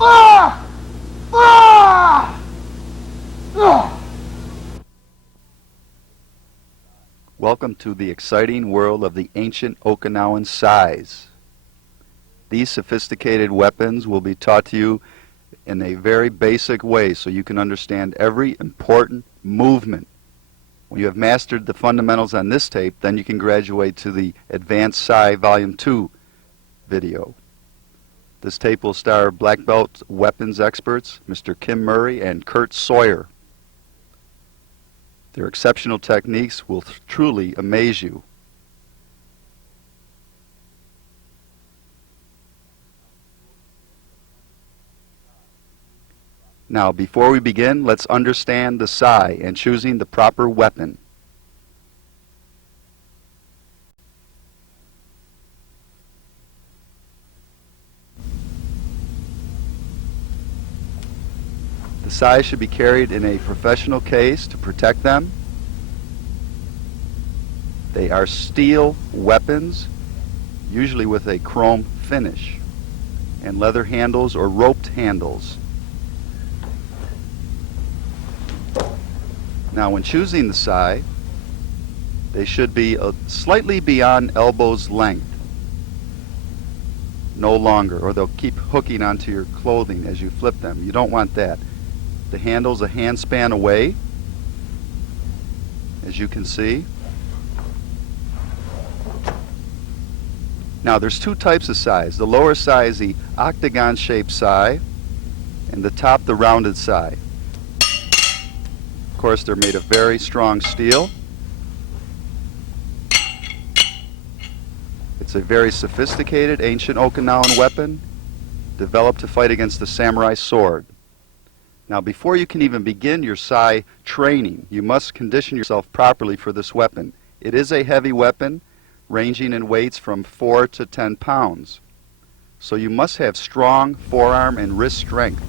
Ah! Ah! Ah! Welcome to the exciting world of the ancient Okinawan sais. These sophisticated weapons will be taught to you in a very basic way so you can understand every important movement. When you have mastered the fundamentals on this tape, then you can graduate to the Advanced Sai Volume 2 video. This tape will star black belt weapons experts Mr. Kim Murray and Curt Sawyer. Their exceptional techniques will truly amaze you. Now, before we begin, let's understand the sai and choosing the proper weapon. The sai should be carried in a professional case to protect them. They are steel weapons, usually with a chrome finish, and leather handles or roped handles. Now, when choosing the sai, they should be slightly beyond elbow's length, no longer, or they'll keep hooking onto your clothing as you flip them. You don't want that. The handle's a hand span away, as you can see. Now, there's two types of sais. The lower sai is the octagon-shaped sai, and the top, the rounded sai. Of course, they're made of very strong steel. It's a very sophisticated ancient Okinawan weapon developed to fight against the samurai sword. Now, before you can even begin your sai training, you must condition yourself properly for this weapon. It is a heavy weapon, ranging in weights from 4 to 10 pounds. So you must have strong forearm and wrist strength.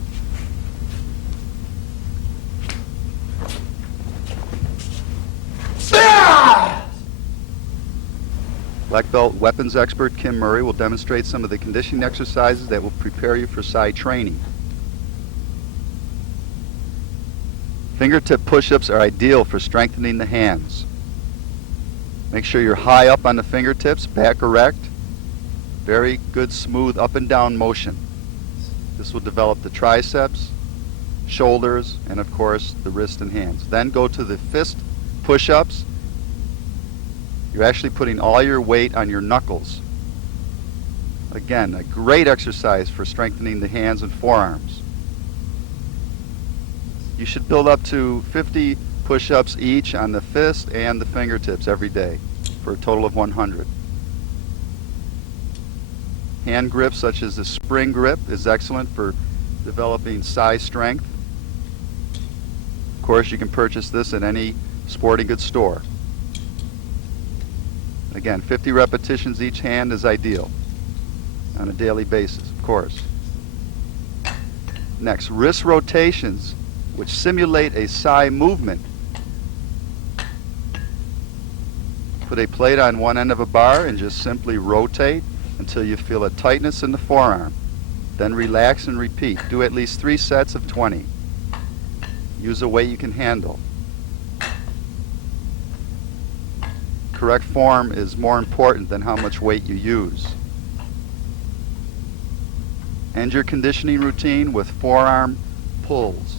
Black belt weapons expert Kim Murray will demonstrate some of the conditioning exercises that will prepare you for sai training. Fingertip push-ups are ideal for strengthening the hands. Make sure you're high up on the fingertips, back erect. Very good, smooth up and down motion. This will develop the triceps, shoulders, and of course the wrist and hands. Then go to the fist push-ups. You're actually putting all your weight on your knuckles. Again, a great exercise for strengthening the hands and forearms. You should build up to 50 push-ups each on the fist and the fingertips every day for a total of 100. Hand grip such as the spring grip is excellent for developing sai strength. Of course, you can purchase this at any sporting goods store. Again, 50 repetitions each hand is ideal on a daily basis, of course. Next, wrist rotations, which simulate a sai movement. Put a plate on one end of a bar and just simply rotate until you feel a tightness in the forearm. Then relax and repeat. Do at least 3 sets of 20. Use a weight you can handle. Correct form is more important than how much weight you use. End your conditioning routine with forearm pulls,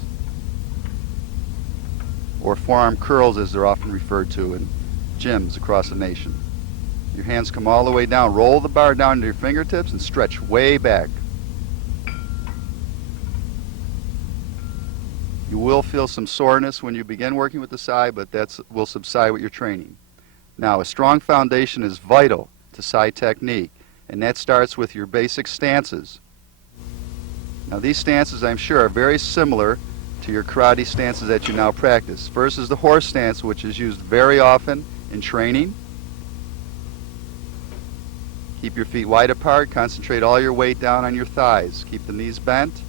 or forearm curls as they're often referred to in gyms across the nation. Your hands come all the way down, roll the bar down to your fingertips and stretch way back. You will feel some soreness when you begin working with the sai, but that will subside with your training. Now, a strong foundation is vital to sai technique, and that starts with your basic stances. Now, these stances, I'm sure, are very similar to your karate stances that you now practice. First is the horse stance, which is used very often in training. Keep your feet wide apart. Concentrate all your weight down on your thighs. Keep the knees bent.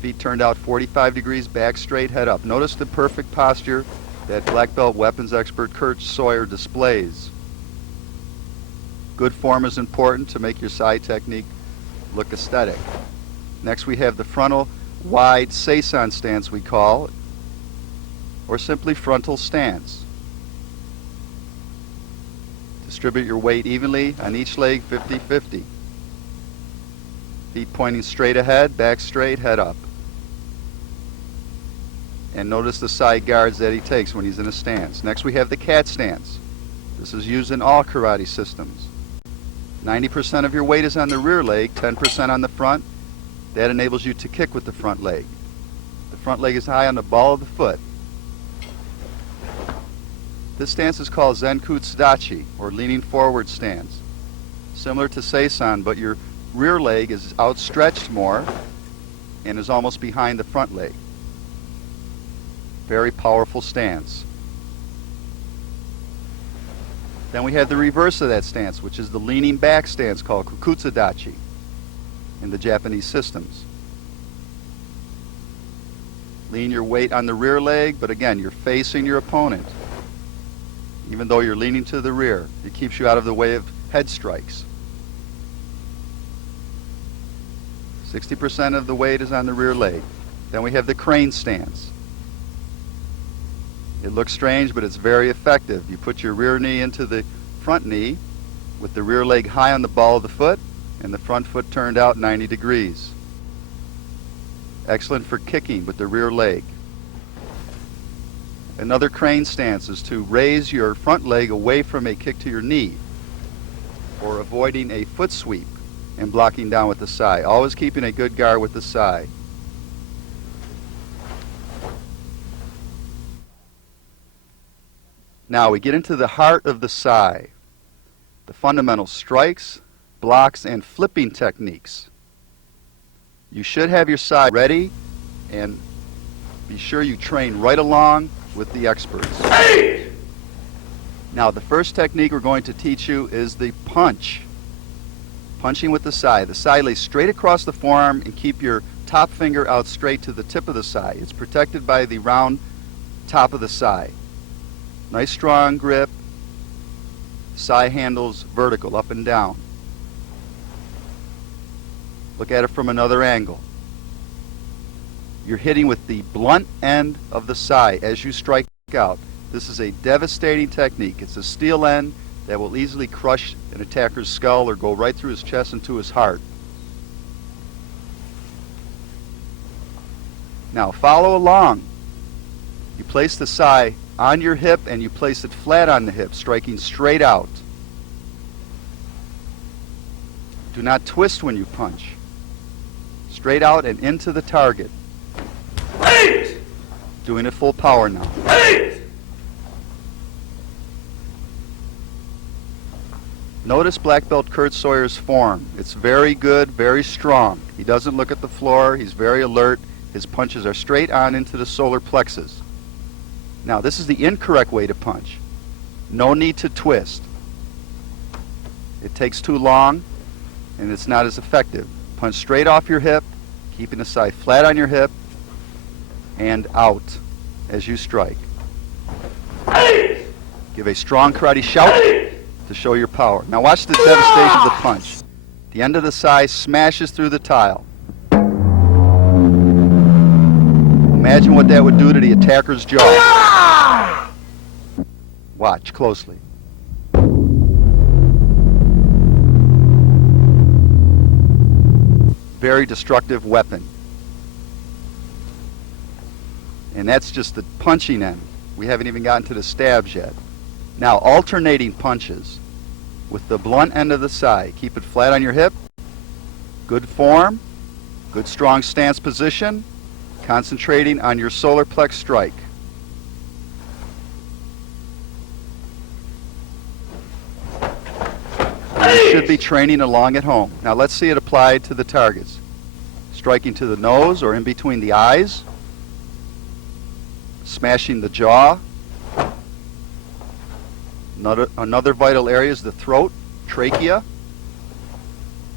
Feet turned out 45 degrees, back straight, head up. Notice the perfect posture that black belt weapons expert Curt Sawyer displays. Good form is important to make your sai technique look aesthetic. Next we have the frontal wide seison stance, we call, or simply frontal stance. Distribute your weight evenly on each leg, 50-50. Feet pointing straight ahead, back straight, head up. And notice the side guards that he takes when he's in a stance. Next we have the cat stance. This is used in all karate systems. 90% of your weight is on the rear leg, 10% on the front. That enables you to kick with the front leg. The front leg is high on the ball of the foot. This stance is called Zenku Tsudachi, or leaning forward stance. Similar to Seison, but your rear leg is outstretched more and is almost behind the front leg. Very powerful stance. Then we have the reverse of that stance, which is the leaning back stance called Kukutsudachi in the Japanese systems. Lean your weight on the rear leg, but again, you're facing your opponent. Even though you're leaning to the rear, it keeps you out of the way of head strikes. 60% of the weight is on the rear leg. Then we have the crane stance. It looks strange, but it's very effective. You put your rear knee into the front knee with the rear leg high on the ball of the foot and the front foot turned out 90 degrees. Excellent for kicking with the rear leg. Another crane stance is to raise your front leg away from a kick to your knee, or avoiding a foot sweep and blocking down with the side. Always keeping a good guard with the side. Now we get into the heart of the sai, the fundamental strikes, blocks, and flipping techniques. You should have your sai ready, and be sure you train right along with the experts. Hey! Now the first technique we're going to teach you is the punch. Punching with the sai. The sai lays straight across the forearm and keep your top finger out straight to the tip of the sai. It's protected by the round top of the sai. Nice strong grip. Sai handles vertical, up and down. Look at it from another angle. You're hitting with the blunt end of the sai as you strike out. This is a devastating technique. It's a steel end that will easily crush an attacker's skull or go right through his chest into his heart. Now follow along. You place the sai on your hip and you place it flat on the hip, striking straight out. Do not twist when you punch. Straight out and into the target. Eight! Doing it full power now. Eight! Notice black belt Kurt Sawyer's form. It's very good, very strong. He doesn't look at the floor. He's very alert. His punches are straight on into the solar plexus. Now, this is the incorrect way to punch. No need to twist. It takes too long, and it's not as effective. Punch straight off your hip, keeping the sai flat on your hip, and out as you strike. Eight! Give a strong karate shout to show your power. Now watch the devastation of the punch. The end of the sai smashes through the tile. Imagine what that would do to the attacker's jaw. Watch closely. Very destructive weapon. And that's just the punching end. We haven't even gotten to the stabs yet. Now, alternating punches with the blunt end of the sai. Keep it flat on your hip. Good form. Good strong stance position. Concentrating on your solar plex strike. And you should be training along at home. Now let's see it applied to the targets. Striking to the nose or in between the eyes. Smashing the jaw. Another vital area is the throat, trachea,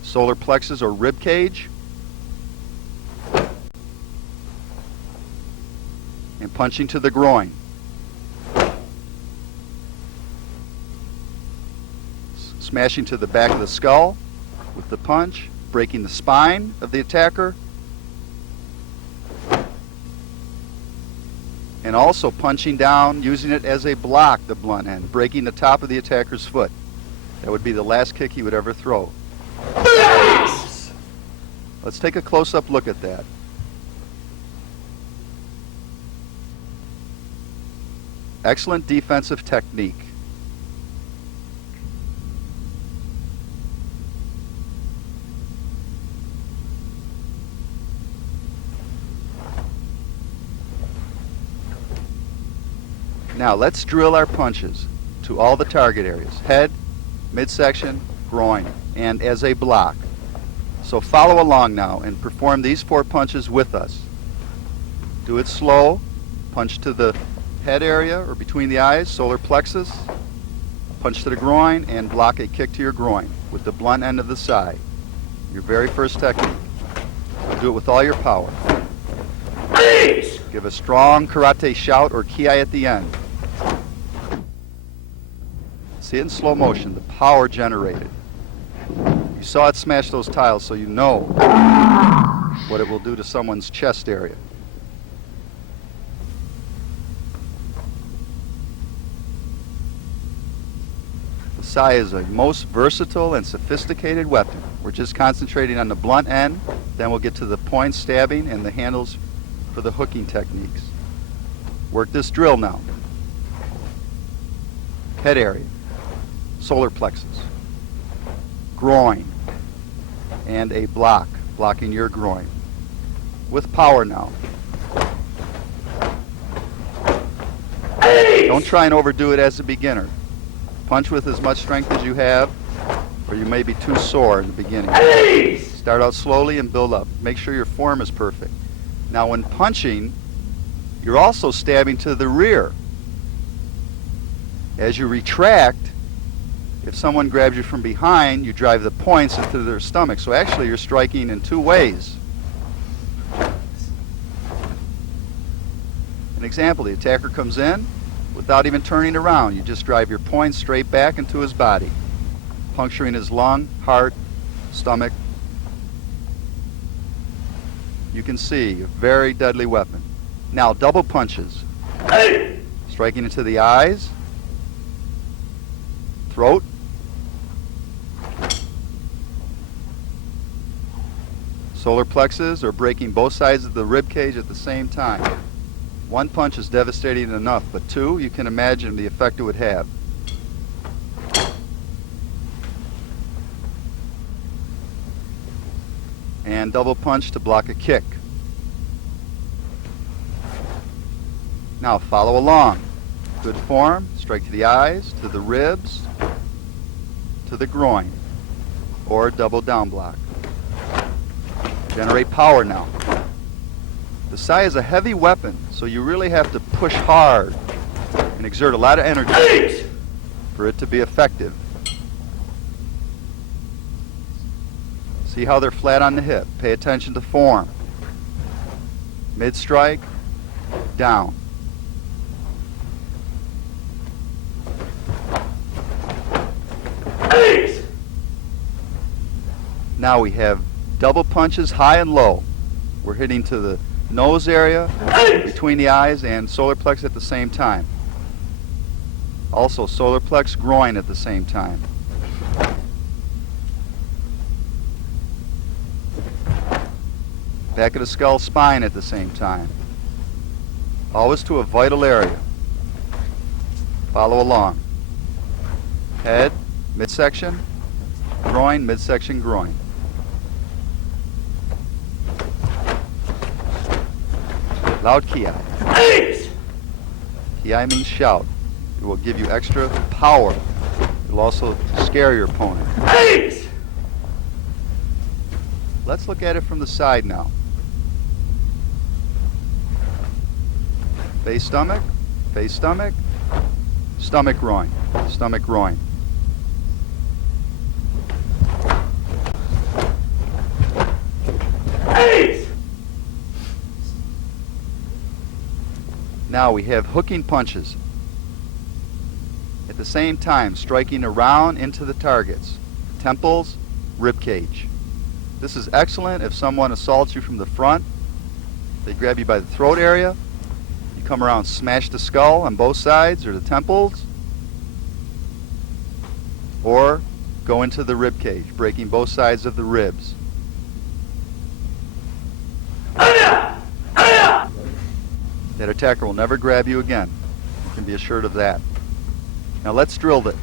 solar plexus or rib cage. And punching to the groin. Smashing to the back of the skull with the punch, breaking the spine of the attacker, and also punching down, using it as a block, the blunt end, breaking the top of the attacker's foot. That would be the last kick he would ever throw. Let's take a close-up look at that. Excellent defensive technique. Now let's drill our punches to all the target areas: head, midsection, groin, and as a block. So follow along now and perform these 4 punches with us. Do it slow. Punch to the head area or between the eyes, solar plexus. Punch to the groin and block a kick to your groin with the blunt end of the sai. Your very first technique. Do it with all your power. Give a strong karate shout or ki at the end. See it in slow motion, the power generated. You saw it smash those tiles, so you know what it will do to someone's chest area. The sai is a most versatile and sophisticated weapon. We're just concentrating on the blunt end, then we'll get to the point stabbing and the handles for the hooking techniques. Work this drill now. Head area, solar plexus, groin, and a block, blocking your groin. With power now. Don't try and overdo it as a beginner. Punch with as much strength as you have, or you may be too sore in the beginning. Start out slowly and build up. Make sure your form is perfect. Now when punching, you're also stabbing to the rear. As you retract, if someone grabs you from behind, you drive the points into their stomach. So actually you're striking in 2 ways. An example, the attacker comes in without even turning around. You just drive your points straight back into his body, puncturing his lung, heart, stomach. You can see a very deadly weapon. Now double punches. Striking into the eyes, throat, solar plexus, or breaking both sides of the rib cage at the same time. 1 punch is devastating enough, but 2, you can imagine the effect it would have. And double punch to block a kick. Now follow along. Good form. Strike to the eyes, to the ribs, to the groin, or double down block. Generate power now. The sai is a heavy weapon, so you really have to push hard and exert a lot of energy for it to be effective. See how they're flat on the hip. Pay attention to form. Mid-strike, down. Now we have double punches high and low. We're hitting to the nose area, between the eyes, and solar plex at the same time. Also solar plex, groin at the same time. Back of the skull, spine at the same time. Always to a vital area. Follow along. Head, midsection, groin, midsection, groin. Loud ki. Ki means shout. It will give you extra power. It will also scare your opponent. Let's look at it from the side now. Face stomach, stomach groin, stomach groin. Now we have hooking punches. At the same time, striking around into the targets. Temples, rib cage. This is excellent if someone assaults you from the front. They grab you by the throat area. You come around, smash the skull on both sides or the temples, or go into the rib cage, breaking both sides of the ribs. That attacker will never grab you again. You can be assured of that. Now let's drill it.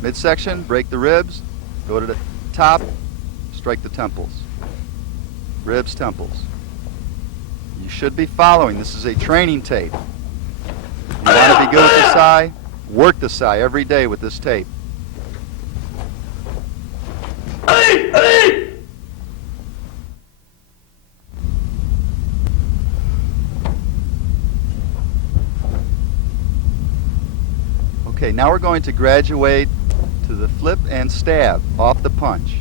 Midsection, break the ribs, go to the top, strike the temples. Ribs, temples. You should be following. This is a training tape. You want to be good with the sai? Work the sai every day with this tape. Okay, now we're going to graduate to the flip and stab off the punch.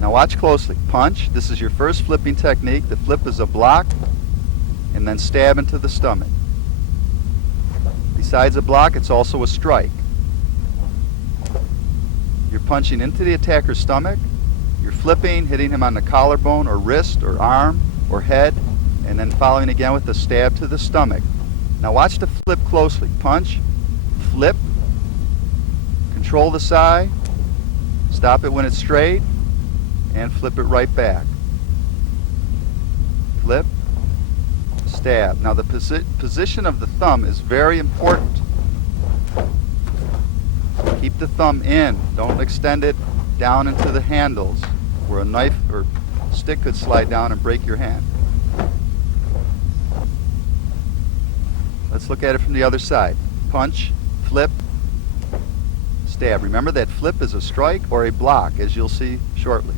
Now watch closely. Punch, this is your first flipping technique. The flip is a block and then stab into the stomach. Besides a block, it's also a strike. You're punching into the attacker's stomach, you're flipping, hitting him on the collarbone or wrist or arm or head, and then following again with the stab to the stomach. Now watch the flip closely. Punch, flip, control the sai, stop it when it's straight, and flip it right back. Flip, stab. Now the position of the thumb is very important. Keep the thumb in. Don't extend it down into the handles where a knife or stick could slide down and break your hand. Let's look at it from the other side. Punch, flip, stab. Remember that flip is a strike or a block, as you'll see shortly.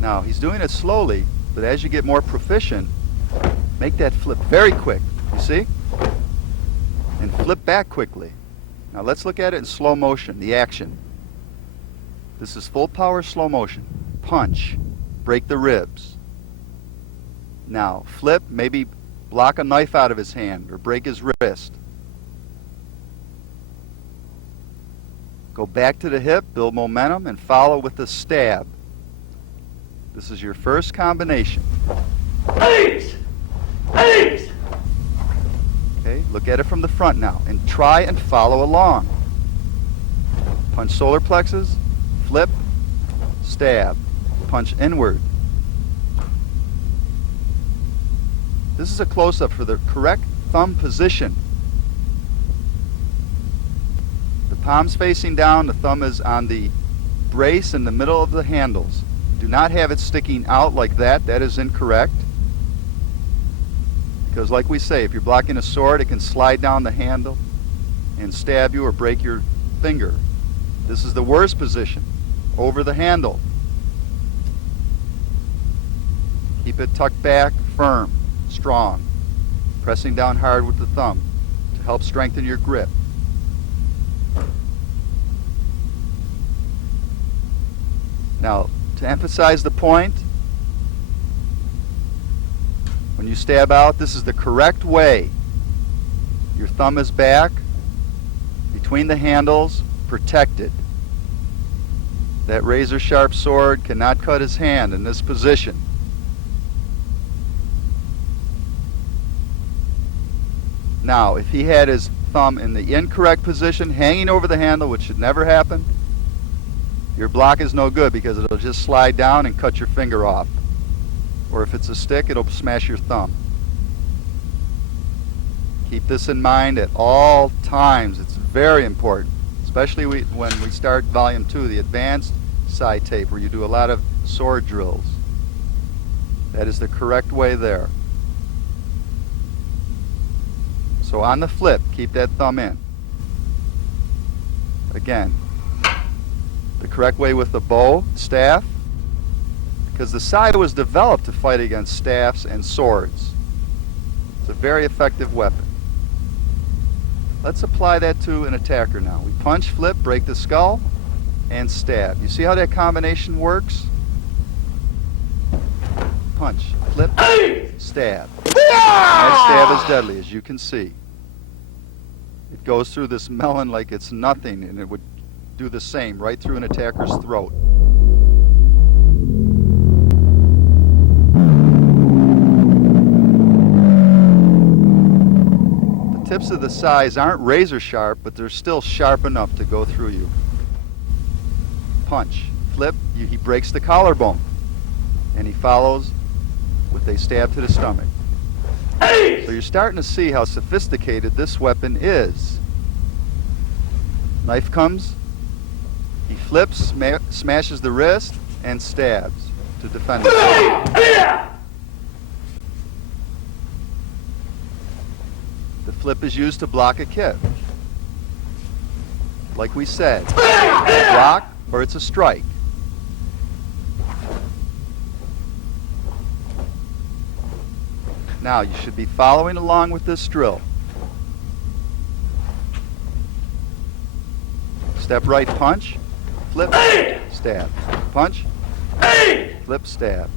Now, he's doing it slowly, but as you get more proficient, make that flip very quick, you see? And flip back quickly. Now let's look at it in slow motion, the action. This is full power slow motion. Punch, break the ribs. Now, flip, maybe block a knife out of his hand or break his wrist. Go back to the hip, build momentum, and follow with the stab. This is your first combination. Eight! Eight! Okay, look at it from the front now and try and follow along. Punch solar plexus, flip, stab, punch inward. This is a close-up for the correct thumb position. The palm's facing down, the thumb is on the brace in the middle of the handles. Do not have it sticking out like that. That is incorrect. Because like we say, if you're blocking a sword, it can slide down the handle and stab you or break your finger. This is the worst position, over the handle. Keep it tucked back, firm, strong, pressing down hard with the thumb to help strengthen your grip. Now, to emphasize the point, when you stab out, this is the correct way. Your thumb is back, between the handles, protected. That razor sharp sword cannot cut his hand in this position. Now, if he had his thumb in the incorrect position, hanging over the handle, which should never happen, your block is no good because it'll just slide down and cut your finger off. Or if it's a stick, it'll smash your thumb. Keep this in mind at all times. It's very important, especially when we start Volume 2, the advanced sai tape, where you do a lot of sword drills. That is the correct way there. So on the flip, keep that thumb in. Again, the correct way with the bow, staff, because the sai was developed to fight against staffs and swords. It's a very effective weapon. Let's apply that to an attacker now. We punch, flip, break the skull, and stab. You see how that combination works? Punch, flip, stab. That stab is deadly, as you can see. It goes through this melon like it's nothing, and it would do the same right through an attacker's throat. tips of the sais aren't razor sharp, but they're still sharp enough to go through you. Punch, flip, he breaks the collarbone, and he follows with a stab to the stomach. So you're starting to see how sophisticated this weapon is. Knife comes, he flips, smashes the wrist, and stabs to defend himself. The flip is used to block a kick. Like we said, it's a block or it's a strike. Now you should be following along with this drill. Step right, punch, flip, stab. Punch, flip, stab.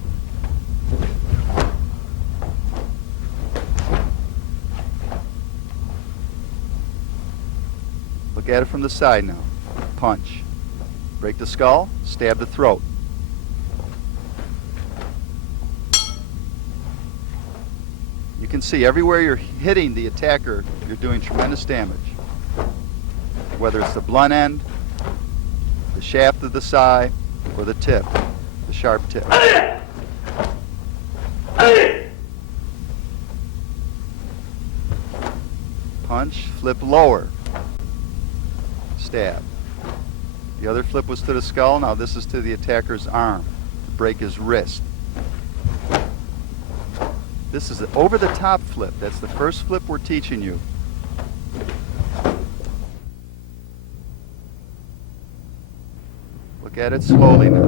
Look at it from the side now. Punch. Break the skull, stab the throat. You can see everywhere you're hitting the attacker, you're doing tremendous damage. Whether it's the blunt end, the shaft of the sai, or the tip, the sharp tip. Punch, flip lower, stab. The other flip was to the skull, now this is to the attacker's arm, to break his wrist. This is an over-the-top flip. That's the first flip we're teaching you. Look at it slowly now.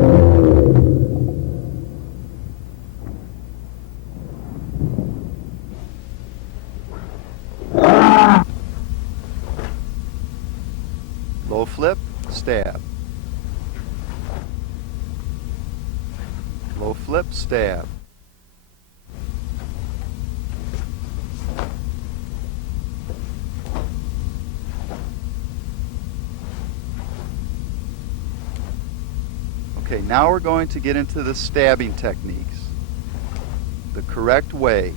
Low flip, stab. Low flip, stab. Okay, now we're going to get into the stabbing techniques. The correct way.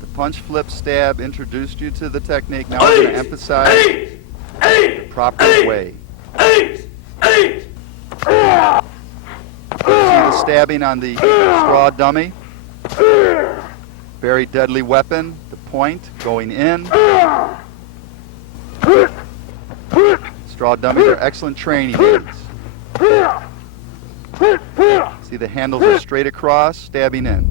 The punch, flip, stab introduced you to the technique. Now we're going to emphasize the proper way. See the stabbing on the straw dummy? Very deadly weapon. The point going in. Straw dummies are excellent training aids. See, the handles are straight across, stabbing in.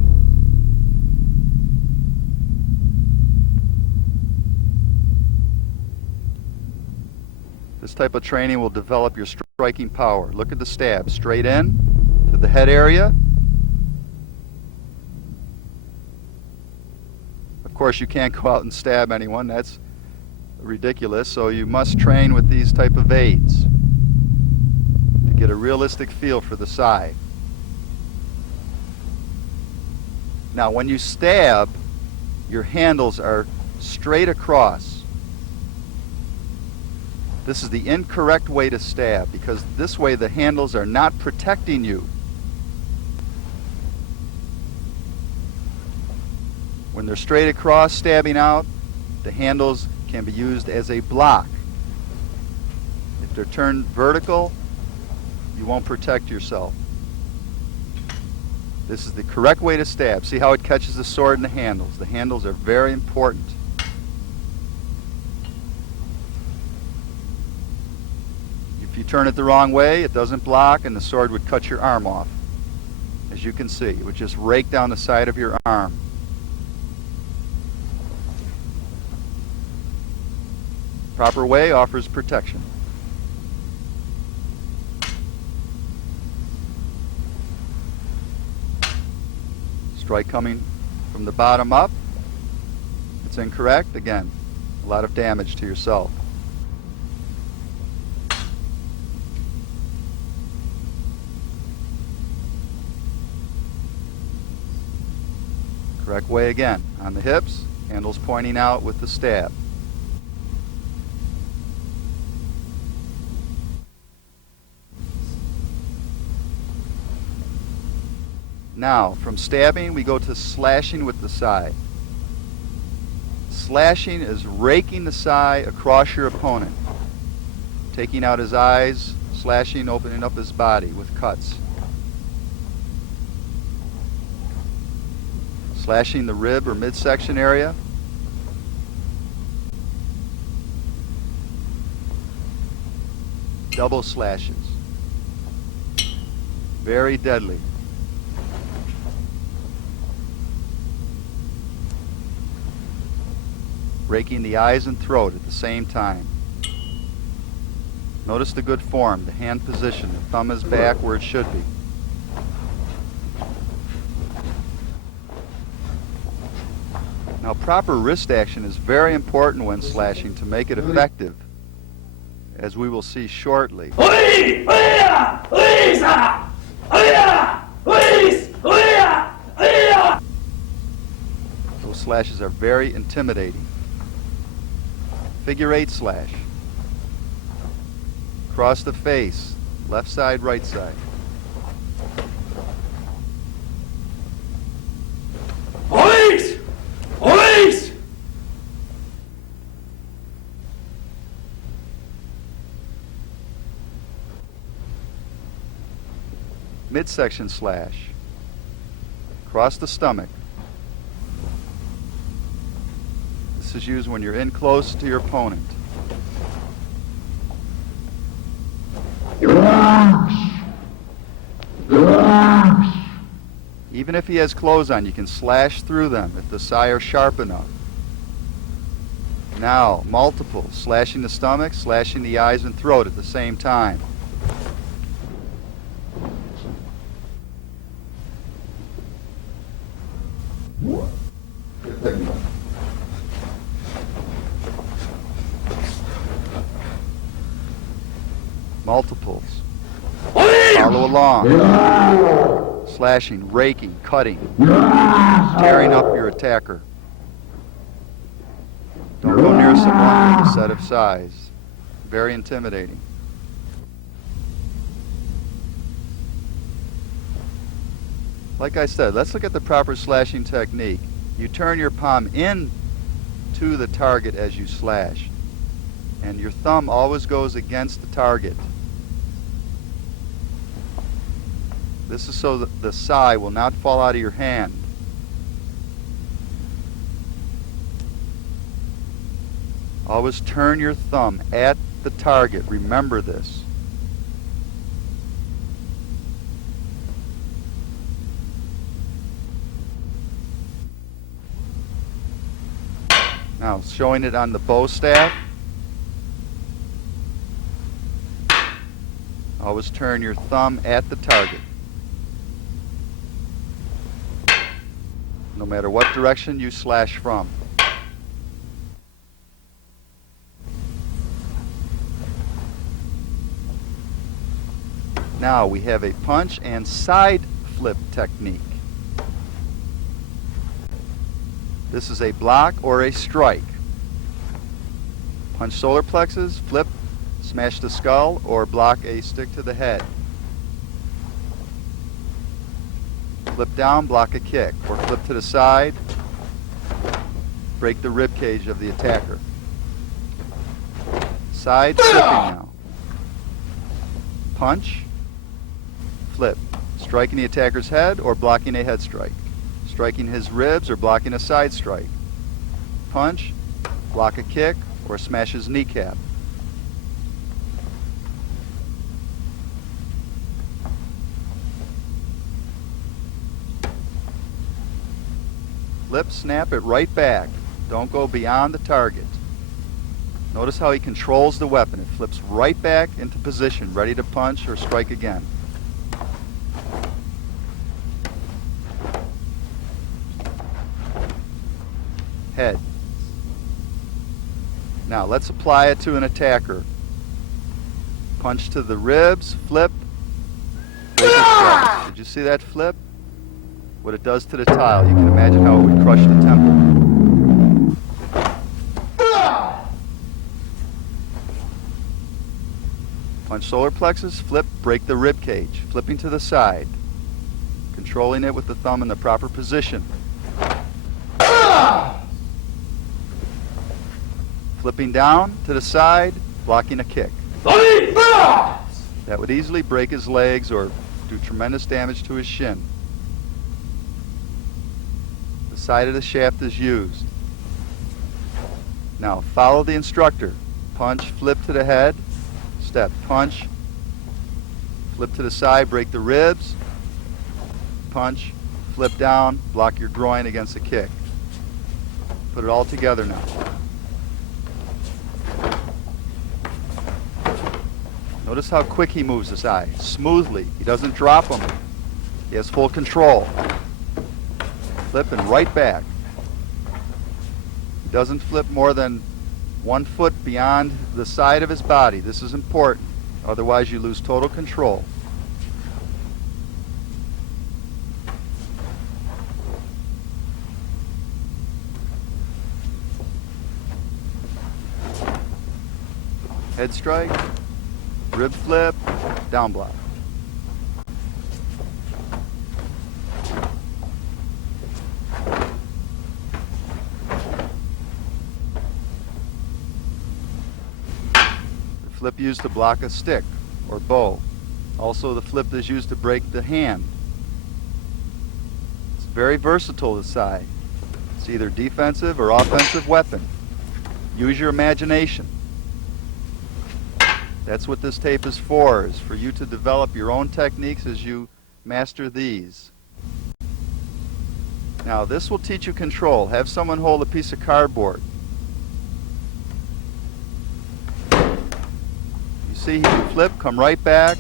This type of training will develop your striking power. Look at the stab, straight in to the head area. Of course, you can't go out and stab anyone. That's ridiculous. So you must train with these type of aids to get a realistic feel for the sai. Now, when you stab, your handles are straight across. This is the incorrect way to stab, because this way the handles are not protecting you. When they're straight across, stabbing out, the handles can be used as a block. If they're turned vertical, you won't protect yourself. This is the correct way to stab. See how it catches the sword in the handles. The handles are very important. If you turn it the wrong way, it doesn't block and the sword would cut your arm off. As you can see, it would just rake down the side of your arm. Proper way offers protection. Strike coming from the bottom up. It's incorrect. Again, a lot of damage to yourself. Correct way again. On the hips, handles pointing out with the stab. Now, from stabbing, we go to slashing with the sai. Slashing is raking the sai across your opponent, taking out his eyes, slashing, opening up his body with cuts. Slashing the rib or midsection area. Double slashes. Very deadly. Raking the eyes and throat at the same time. Notice the good form, the hand position. The thumb is back where it should be. Now, proper wrist action is very important when slashing to make it effective, as we will see shortly. Those slashes are very intimidating. Figure 8 slash. Across the face, left side, right side. Midsection slash. Across the stomach. This is used when you're in close to your opponent. Even if he has clothes on, you can slash through them if the sai are sharp enough. Now, multiple, slashing the stomach, slashing the eyes and throat at the same time. Multiples. Follow along. Slashing, raking, cutting, tearing up your attacker. Don't go near someone with a set of sais. Very intimidating. Like I said, let's look at the proper slashing technique. You turn your palm in to the target as you slash, and your thumb always goes against the target. This is so that the sai will not fall out of your hand. Always turn your thumb at the target. Remember this. Now, showing it on the bow staff. Always turn your thumb at the target. No matter what direction you slash from. Now we have a punch and side flip technique. This is a block or a strike. Punch solar plexus, flip, smash the skull, or block a stick to the head. Flip down, block a kick, or flip to the side, break the rib cage of the attacker. Side flipping now. Punch, flip, striking the attacker's head or blocking a head strike. Striking his ribs or blocking a side strike. Punch, block a kick, or smash his kneecap. Flip, snap it right back. Don't go beyond the target. Notice how he controls the weapon. It flips right back into position, ready to punch or strike again. Head. Now let's apply it to an attacker. Punch to the ribs, flip, break a strike. Did you see that flip? What it does to the tile. You can imagine how it would crush the temple. Punch solar plexus, flip, break the rib cage, flipping to the side, controlling it with the thumb in the proper position. Flipping down to the side, blocking a kick. Fight! That would easily break his legs or do tremendous damage to his shin. The side of the shaft is used. Now follow the instructor. Punch, flip to the head, step, punch, flip to the side, break the ribs, punch, flip down, block your groin against the kick. Put it all together now. Notice how quick he moves his eye, smoothly. He doesn't drop them. He has full control. Flip and right back. He doesn't flip more than 1 foot beyond the side of his body. This is important. Otherwise you lose total control. Head strike, rib flip, down block. The flip used to block a stick or bow. Also the flip is used to break the hand. It's very versatile, this side. It's either defensive or offensive weapon. Use your imagination. That's what this tape is for you to develop your own techniques as you master these. Now this will teach you control. Have someone hold a piece of cardboard. You see he can flip, come right back,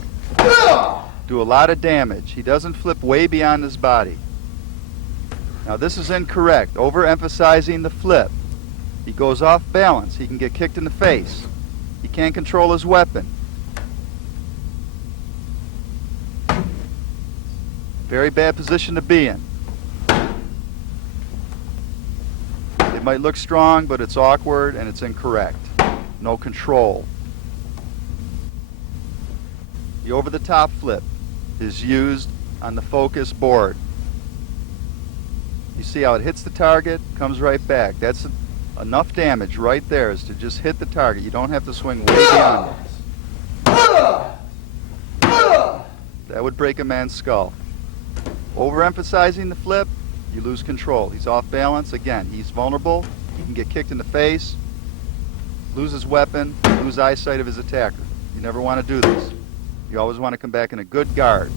do a lot of damage. He doesn't flip way beyond his body. Now this is incorrect, overemphasizing the flip. He goes off balance, he can get kicked in the face. He can't control his weapon. Very bad position to be in. It might look strong, but it's awkward and it's incorrect. No control. The over-the-top flip is used on the focus board. You see how it hits the target, comes right back. That's enough damage right there is to just hit the target. You don't have to swing way beyond it. That would break a man's skull. Overemphasizing the flip, you lose control. He's off balance. Again, he's vulnerable. He can get kicked in the face, lose his weapon, lose eyesight of his attacker. You never want to do this. You always want to come back in a good guard.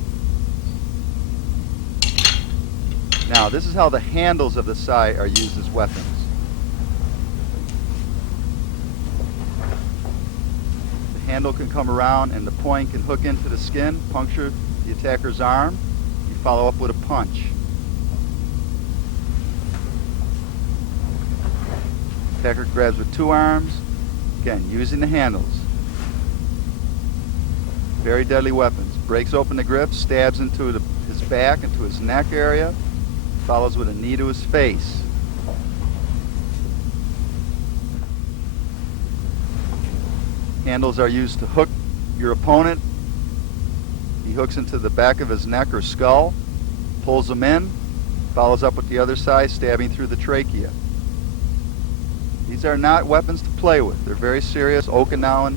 Now, this is how the handles of the sai are used as weapons. The handle can come around and the point can hook into the skin, puncture the attacker's arm. You follow up with a punch. Attacker grabs with 2 arms, again using the handles. Very deadly weapons. Breaks open the grip, stabs into his back, into his neck area, follows with a knee to his face. Handles are used to hook your opponent. He hooks into the back of his neck or skull, pulls him in, follows up with the other side, stabbing through the trachea. These are not weapons to play with. They're very serious Okinawan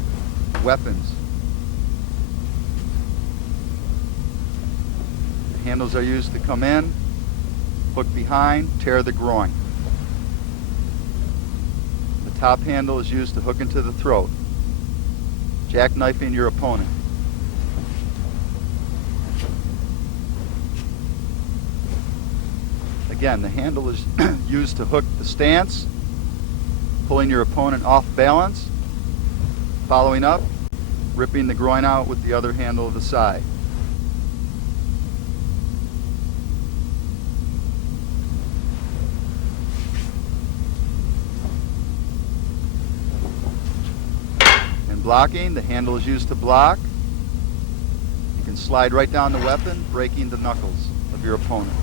weapons. The handles are used to come in, hook behind, tear the groin. The top handle is used to hook into the throat, jackknifing your opponent. Again, the handle is used to hook the stance, pulling your opponent off balance, following up, ripping the groin out with the other handle of the side. In blocking, the handle is used to block. You can slide right down the weapon, breaking the knuckles of your opponent.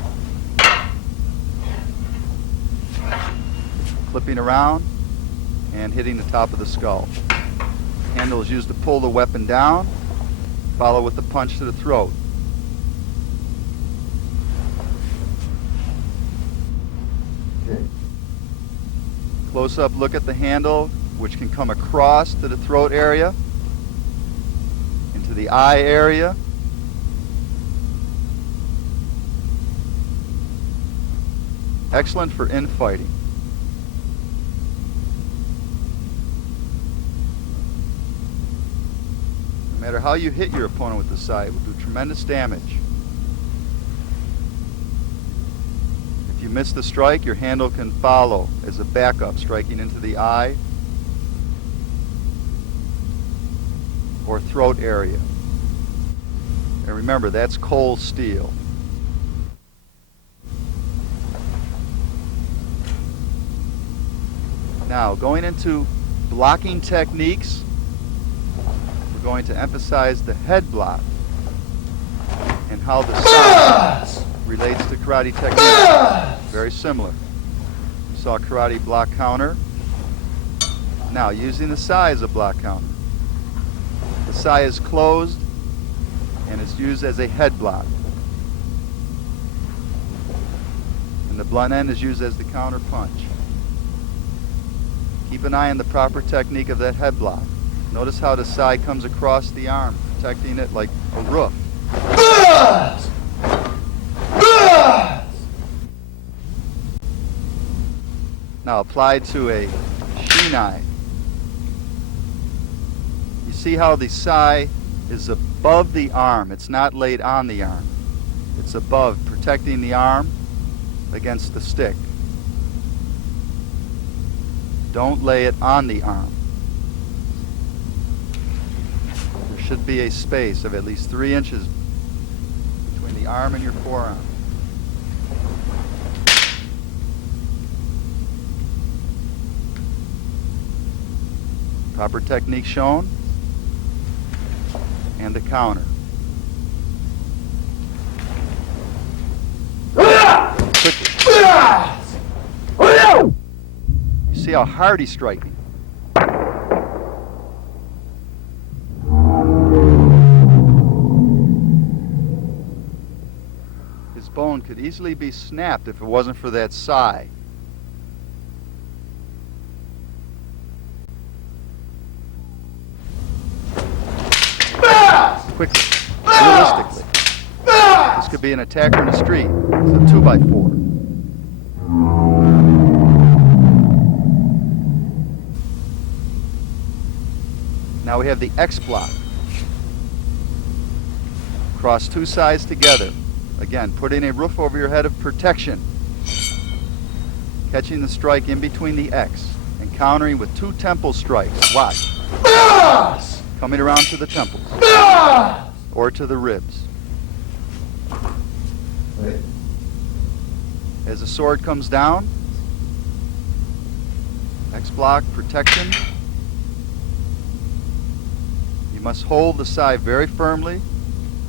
Flipping around and hitting the top of the skull. The handle is used to pull the weapon down, follow with the punch to the throat. Okay. Close-up look at the handle. which can come across to the throat area, into the eye area. Excellent for infighting. No matter how you hit your opponent with the sai, it will do tremendous damage. If you miss the strike, your handle can follow as a backup, striking into the eye or throat area. And remember, that's cold steel. Now, going into blocking techniques, we're going to emphasize the head block and how the sai relates to karate technique. Very similar. You saw karate block counter. Now, using the sai as a block counter. The sai is closed and is used as a head block. And the blunt end is used as the counter punch. Keep an eye on the proper technique of that head block. Notice how the sai comes across the arm, protecting it like a roof. Now applied to a shinai. You see how the sai is above the arm. It's not laid on the arm. It's above, protecting the arm against the stick. Don't lay it on the arm. There should be a space of at least 3 inches between the arm and your forearm. Proper technique shown, and the counter. Quickly. You see how hard he's striking. His bone could easily be snapped if it wasn't for that sai. Quickly, realistically. This could be an attacker in the street. It's a 2x4. Now we have the X block. Cross two sides together. Again, putting a roof over your head of protection. Catching the strike in between the X and countering with 2 temple strikes. Watch. Coming around to the temples or to the ribs. As the sword comes down, X block protection. You must hold the sai very firmly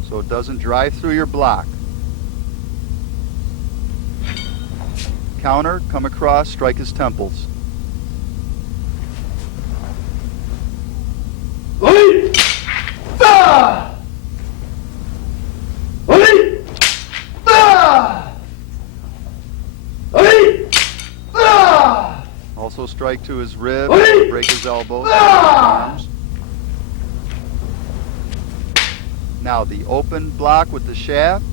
so it doesn't drive through your block. Counter, come across, strike his temples. Also strike to his ribs, break his elbows, arms. Now the open block with the shaft,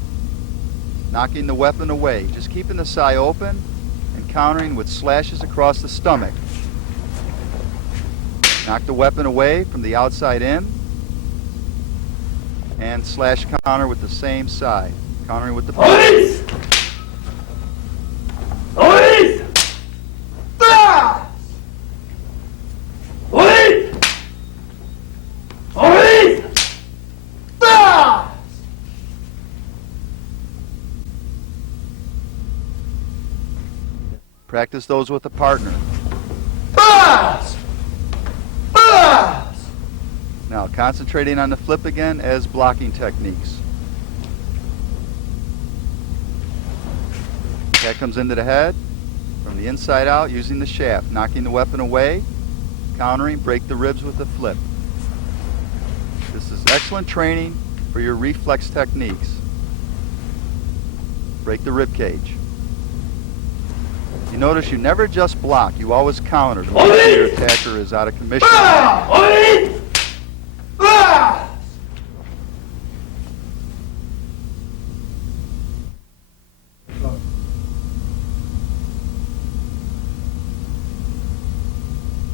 knocking the weapon away. Just keeping the sai open and countering with slashes across the stomach. Knock the weapon away from the outside in and slash counter with the same side, countering with the punch. Practice those with a partner. Now concentrating on the flip again as blocking techniques. That comes into the head from the inside out using the shaft, knocking the weapon away, countering, break the ribs with the flip. This is excellent training for your reflex techniques. Break the rib cage. You notice you never just block, you always counter to make sure your attacker is out of commission.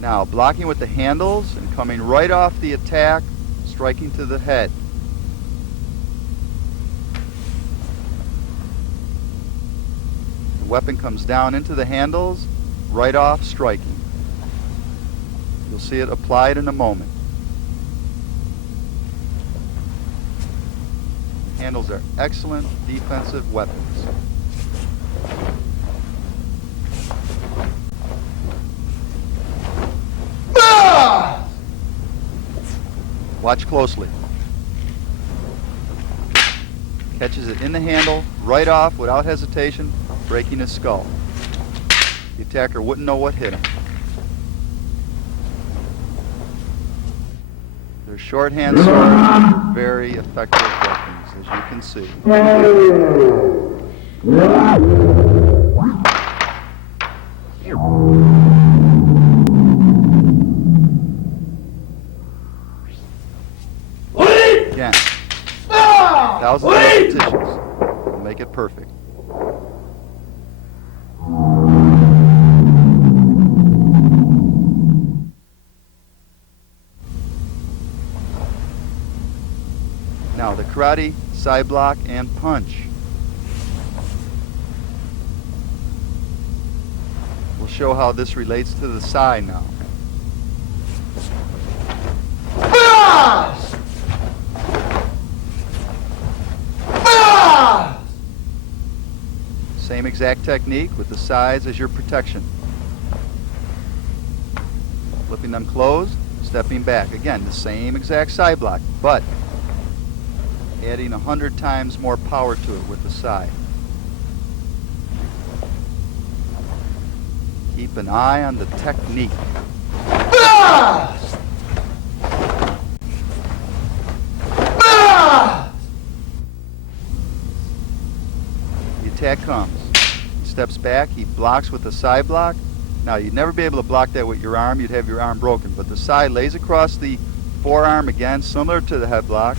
Now, blocking with the handles and coming right off the attack, striking to the head. The weapon comes down into the handles, right off, striking. You'll see it applied in a moment. Handles are excellent defensive weapons. Watch closely. Catches it in the handle, right off, without hesitation, breaking his skull. The attacker wouldn't know what hit him. They're shorthand swords, very effective weapons, as you can see. Again, thousands of repetitions will make it perfect. Now the karate, side block, and punch. We'll show how this relates to the side now. Same exact technique with the sides as your protection. Flipping them closed, stepping back. Again, the same exact side block, but adding 100 times more power to it with the side. Keep an eye on the technique. The attack comes. He steps back, he blocks with the side block. Now, you'd never be able to block that with your arm, you'd have your arm broken. But the side lays across the forearm again, similar to the head block.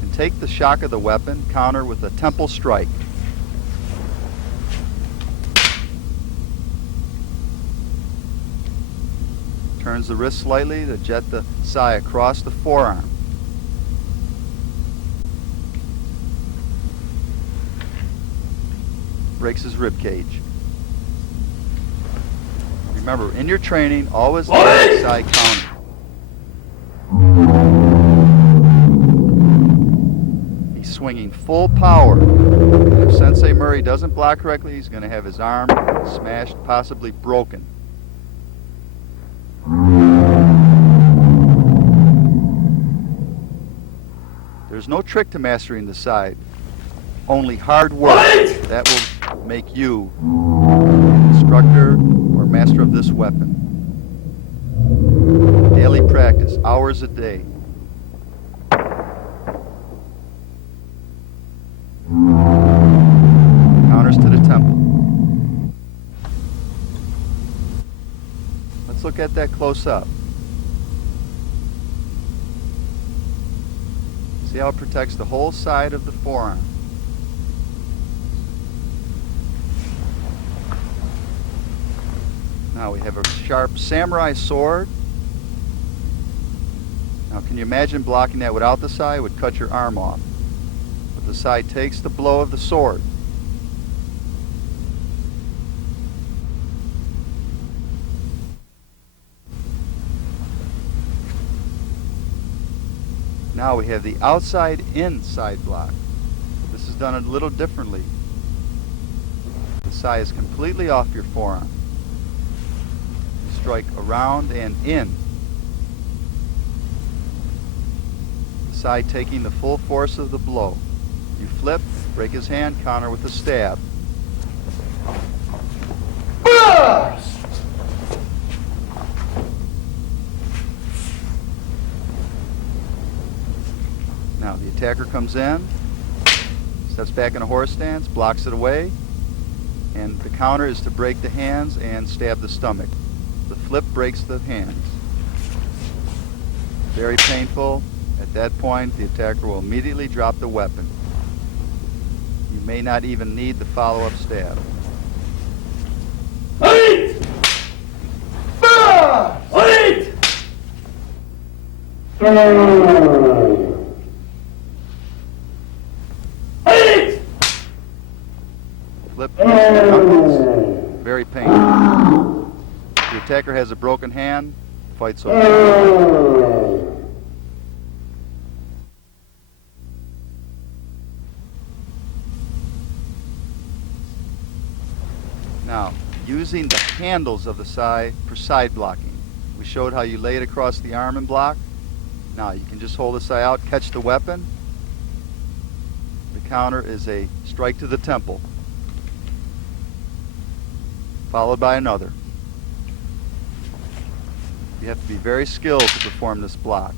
And take the shock of the weapon, counter with a temple strike. Turns the wrist slightly to jet the sai across the forearm. Breaks his rib cage. Remember, in your training, always let the sai counter. He's swinging full power. And if Sensei Murray doesn't block correctly, he's going to have his arm smashed, possibly broken. There's no trick to mastering the side, only hard work. That will make you an instructor or master of this weapon. Daily practice, hours a day. Counters to the temple. Let's look at that close up. See how it protects the whole side of the forearm. Now we have a sharp samurai sword. Now can you imagine blocking that without the sai? It would cut your arm off. But the sai takes the blow of the sword. Now we have the outside-in side block. This is done a little differently. The sai is completely off your forearm. Strike around and in. The sai taking the full force of the blow. You flip, break his hand, counter with a stab. Now the attacker comes in, steps back in a horse stance, blocks it away, And the counter is to break the hands and stab the stomach. The flip breaks the hands. Very painful. At that point, the attacker will immediately drop the weapon. You may not even need the follow-up stab. Wait! Wait! Wait! Flip breaks the knuckles. Very painful. If the attacker has a broken hand, fight's over. Now, using the handles of the sai for side blocking. We showed how you lay it across the arm and block. Now you can just hold the sai out, catch the weapon. The counter is a strike to the temple, followed by another. You have to be very skilled to perform this block,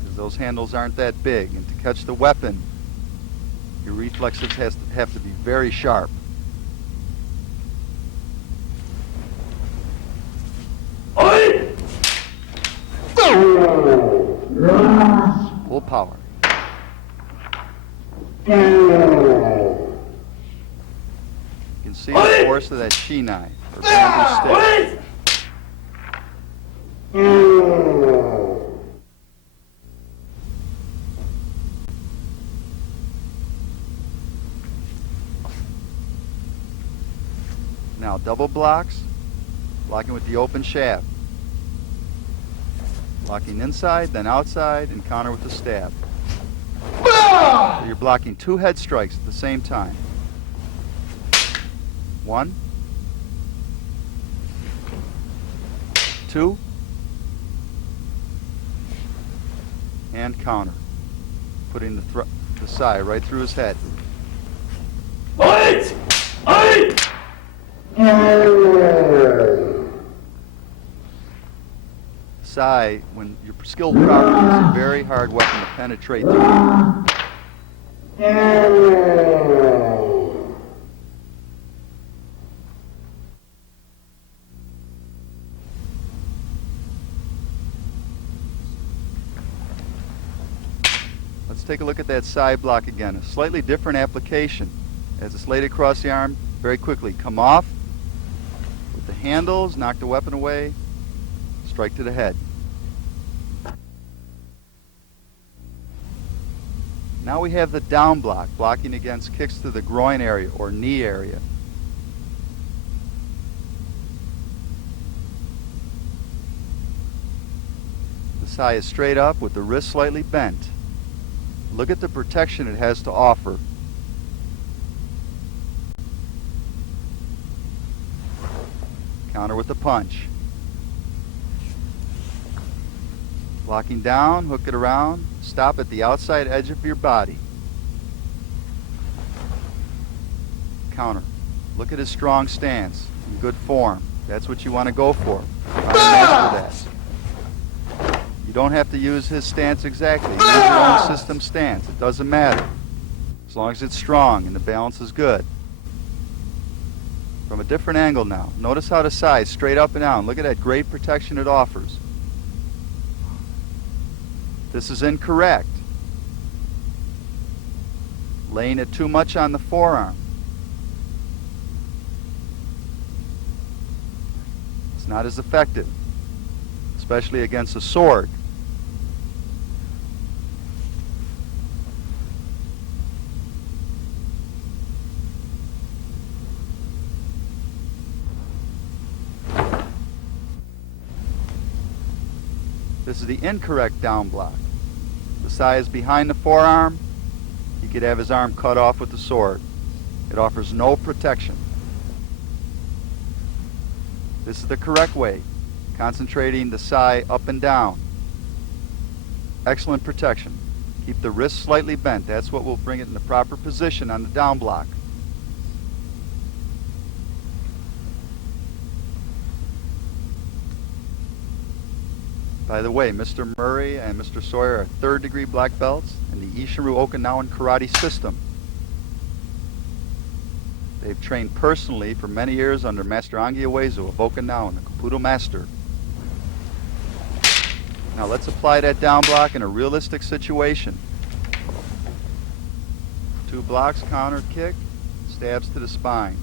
because those handles aren't that big, and to catch the weapon, your reflexes have to be very sharp. Full power. You can see the force of that shinai, or bamboo stick. Now double blocks, blocking with the open shaft. Blocking inside, then outside, and counter with the stab. So you're blocking two head strikes at the same time. 1, 2, and counter. Putting the sai right through his head. Wait! Wait! Sai, when you're skilled properly, is a very hard weapon to penetrate through. Let's take a look at that sai block again. A slightly different application. As it's laid across the arm, very quickly come off with the handles, knock the weapon away, strike to the head. Now we have the down block, blocking against kicks to the groin area or knee area. The sai is straight up with the wrist slightly bent. Look at the protection it has to offer. Counter with the punch. Blocking down, hook it around, stop at the outside edge of your body. Counter. Look at his strong stance, in good form. That's what you want to go for. Try to master that. You don't have to use his stance exactly. Use your own system stance. It doesn't matter. As long as it's strong and the balance is good. From a different angle now. Notice how the sai is straight up and down. Look at that great protection it offers. This is incorrect. Laying it too much on the forearm. It's not as effective, especially against a sword. This is the incorrect down block. The sai is behind the forearm. He could have his arm cut off with the sword. It offers no protection. This is the correct way, concentrating the sai up and down. Excellent protection. Keep the wrist slightly bent. That's what will bring it in the proper position on the down block. By the way, Mr. Murray and Mr. Sawyer are third-degree black belts in the Ishiru Okinawan karate system. They've trained personally for many years under Master Angiewezu of Okinawan, the kobudo master. Now let's apply that down block in a realistic situation. 2 blocks, counter kick, stabs to the spine.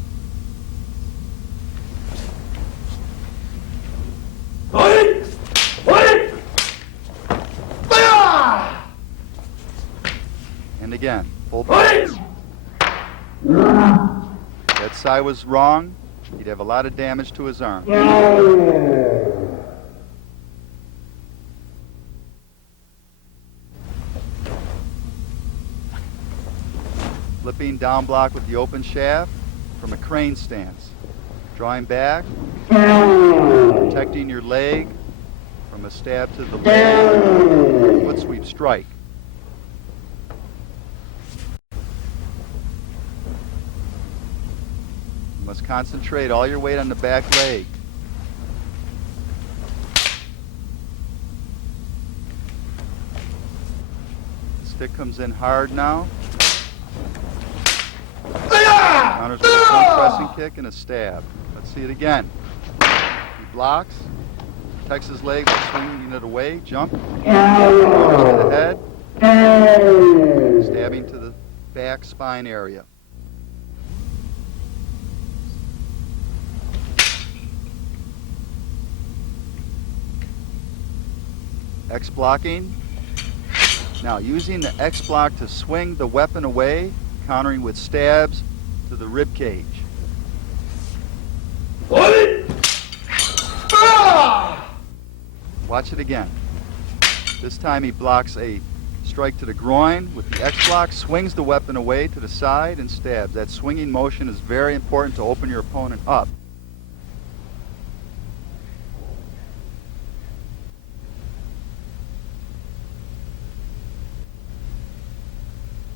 Oi! Oi! Ah! And again, full block. Oi! That side was wrong. He'd have a lot of damage to his arm. Flipping down block with the open shaft from a crane stance. Drawing back, protecting your leg from a stab to the leg, foot sweep strike. You must concentrate all your weight on the back leg. The stick comes in hard now. Counters with a front pressing kick and a stab. Let's see it again. He blocks, protects his leg by swinging it away, jump, counters to the head, stabbing to the back spine area. X blocking. Now using the X block to swing the weapon away, countering with stabs to the rib cage. Oi! Ah! Watch it again. This time he blocks a strike to the groin with the X block, swings the weapon away to the side and stabs. That swinging motion is very important to open your opponent up.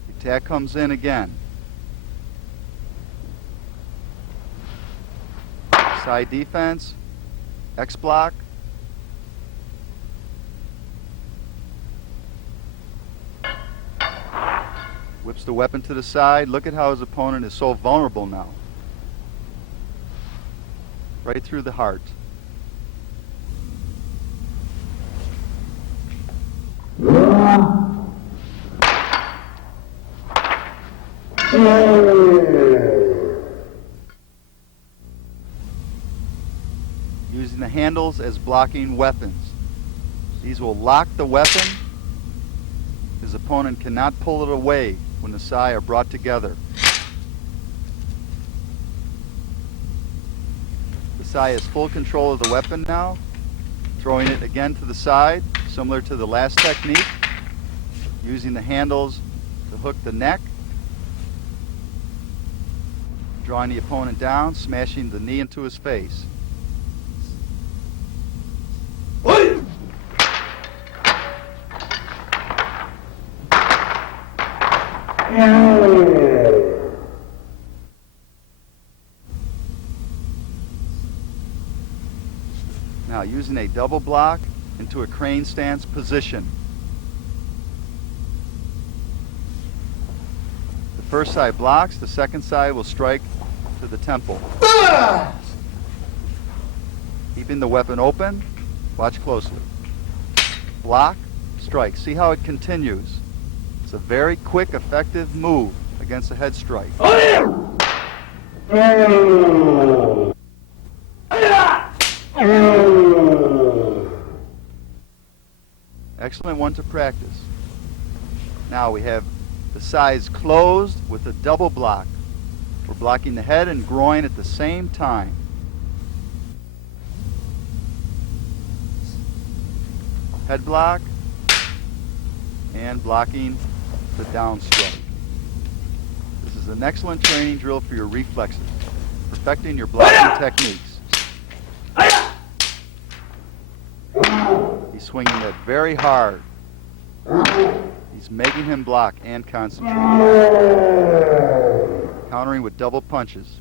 The attack comes in again. Side defense, X block. Whips the weapon to the side. Look at how his opponent is so vulnerable now. Right through the heart. Using the handles as blocking weapons. These will lock the weapon. His opponent cannot pull it away when the sai are brought together. The sai has full control of the weapon now, throwing it again to the side, similar to the last technique, using the handles to hook the neck, drawing the opponent down, smashing the knee into his face. Oi! Now using a double block into a crane stance position. The first side blocks, the second side will strike to the temple. Keeping the weapon open, watch closely. Block, strike. See how it continues. It's a very quick, effective move against a head strike. Excellent one to practice. Now we have the sides closed with a double block. We're blocking the head and groin at the same time. Head block and blocking the down strike. This is an excellent training drill for your reflexes, perfecting your blocking techniques. He's swinging that very hard. He's making him block and concentrate. Countering with double punches.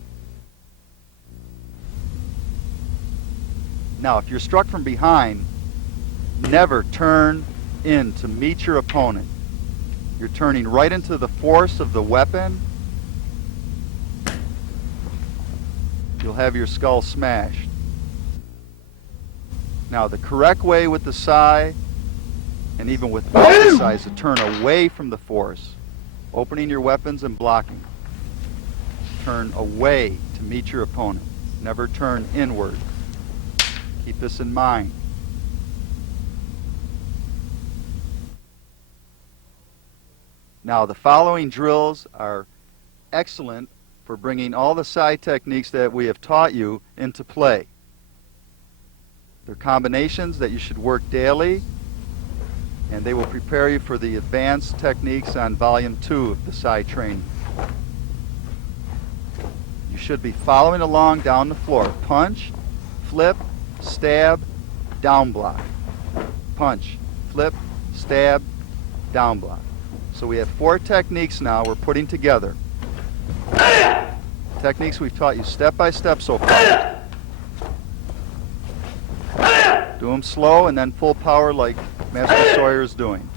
Now, if you're struck from behind, never turn in to meet your opponent. You're turning right into the force of the weapon you'll have your skull smashed. Now the correct way with the sai, and even without the sai, is to turn away from the force, opening your weapons and blocking. Turn away to meet your opponent. Never turn inward. Keep this in mind. Now the following drills are excellent for bringing all the sai techniques that we have taught you into play. They're combinations that you should work daily, and they will prepare you for the advanced techniques on volume 2 of the sai training. You should be following along down the floor. Punch, flip, stab, down block. Punch, flip, stab, down block. So we have 4 techniques now we're putting together. Techniques we've taught you step by step so far. Do them slow and then full power like Master Sawyer is doing.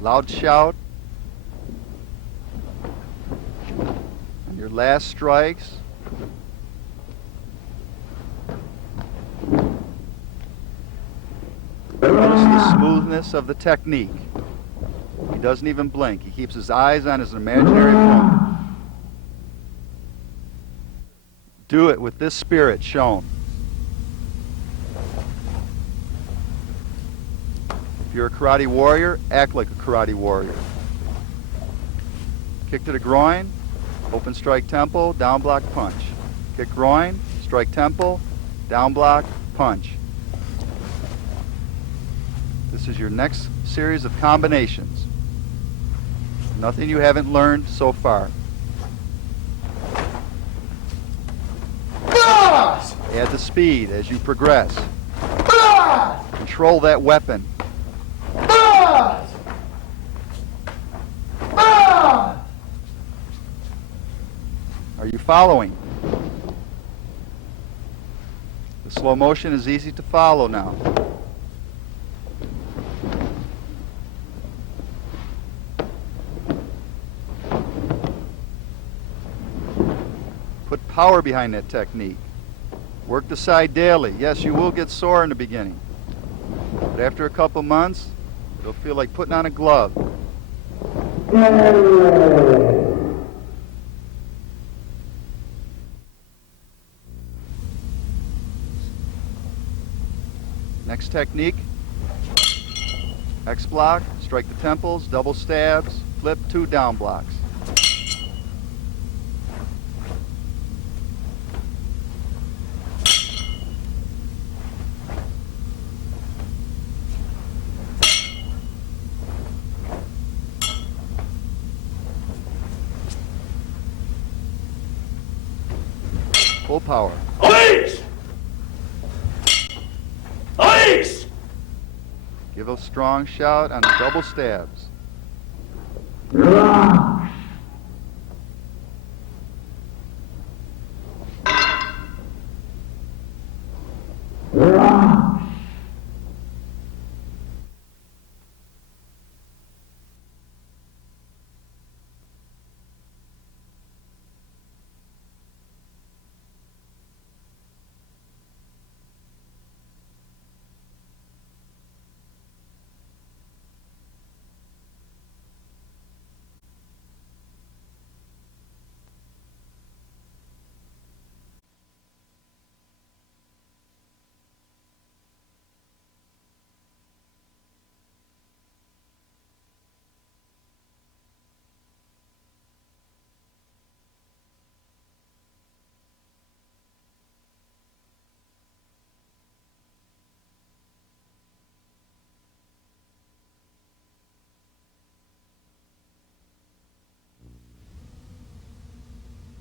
Loud shout. On your last strikes. Notice the smoothness of the technique. He doesn't even blink. He keeps his eyes on his imaginary opponent. Do it with this spirit shown. If you're a karate warrior, act like a karate warrior. Kick to the groin, open strike tempo, down block punch. Kick groin, strike tempo, down block, punch. This is your next series of combinations. Nothing you haven't learned so far. Add the speed as you progress. Control that weapon. Are you following? The slow motion is easy to follow now. Put power behind that technique. Work the side daily. Yes, you will get sore in the beginning, but after a couple months, it'll feel like putting on a glove. Next technique, X block, strike the temples, double stabs, flip, 2 down blocks. Full power. Ice! Ice! Give a strong shout on the double stabs.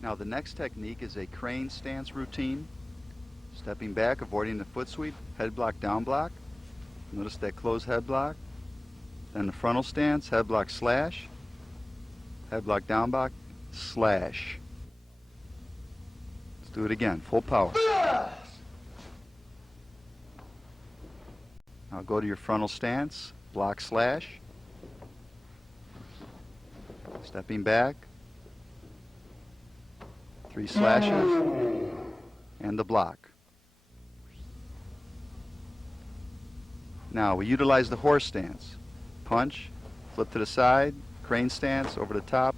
Now the next technique is a crane stance routine. Stepping back, avoiding the foot sweep, head block, down block. Notice that closed head block. Then the frontal stance, head block slash. Head block, down block, slash. Let's do it again, full power. Now go to your frontal stance, block slash. Stepping back, 3 slashes, and the block. Now we utilize the horse stance. Punch, flip to the side, crane stance, over the top,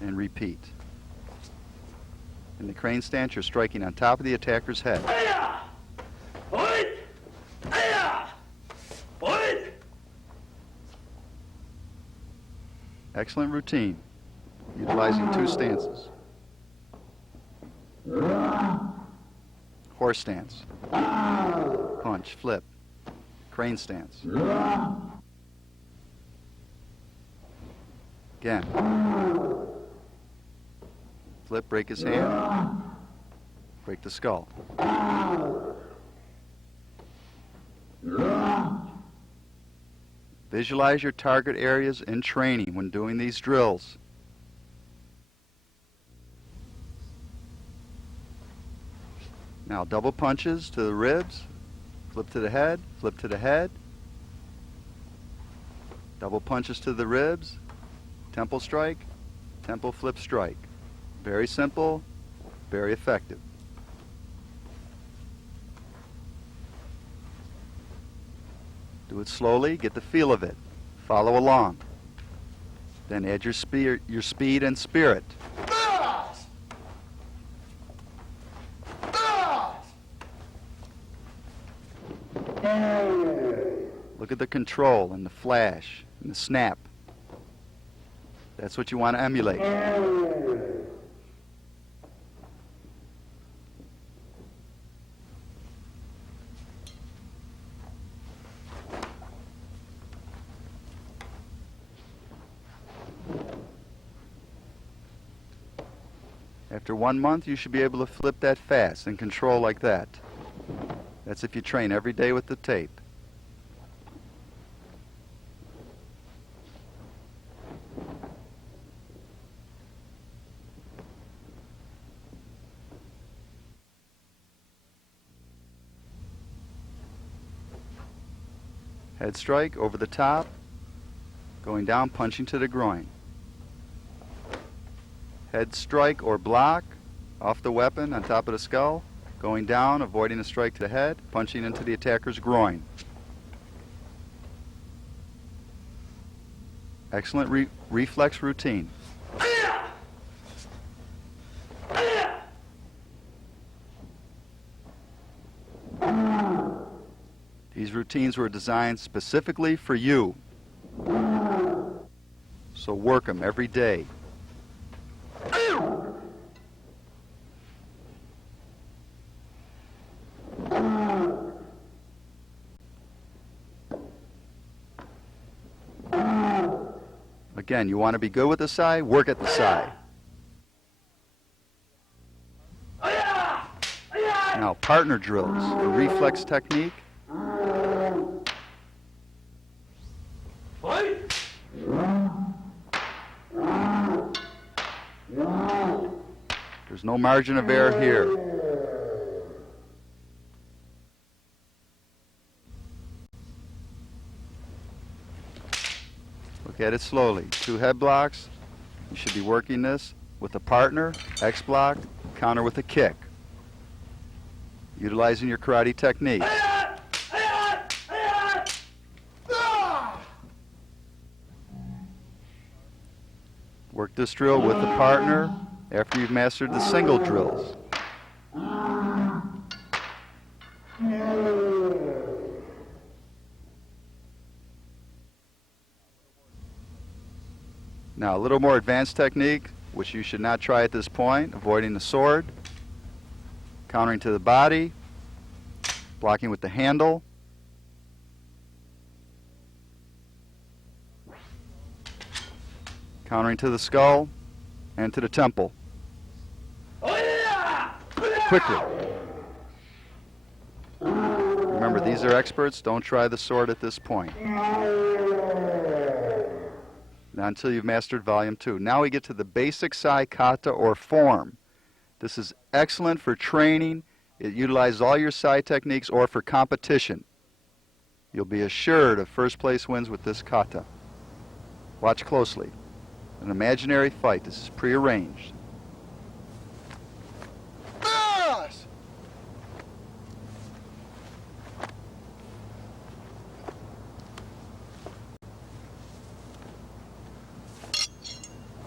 and repeat. In the crane stance, you're striking on top of the attacker's head. Hiya! Oi! Hiya! Oi! Excellent routine, utilizing 2 stances. Horse stance, punch, flip, crane stance. Again. Flip, break his hand, break the skull. Visualize your target areas in training when doing these drills. Now double punches to the ribs, flip to the head, flip to the head. Double punches to the ribs, temple strike, temple flip strike. Very simple, very effective. Do it slowly, get the feel of it. Follow along. Then add your speed and spirit. Look at the control and the flash and the snap. That's what you want to emulate. After 1 month, you should be able to flip that fast and control like that. That's if you train every day with the tape. Head strike over the top, going down, punching to the groin. Head strike or block off the weapon on top of the skull, going down, avoiding a strike to the head, punching into the attacker's groin. Excellent reflex routine. These routines were designed specifically for you. So work them every day. Again, you want to be good with the sai, work at the sai. Now, partner drills, a reflex technique. There's no margin of error here. Look at it slowly. 2 head blocks. You should be working this with a partner, X block, counter with a kick. Utilizing your karate technique. Work this drill with the partner after you've mastered the single drills. Now a little more advanced technique, which you should not try at this point, avoiding the sword, countering to the body, blocking with the handle, countering to the skull and to the temple. Quickly. Remember, these are experts. Don't try the sword at this point. Not until you've mastered volume 2. Now we get to the basic sai kata or form. This is excellent for training. It utilizes all your sai techniques or for competition. You'll be assured of first place wins with this kata. Watch closely. An imaginary fight. This is prearranged. Yes!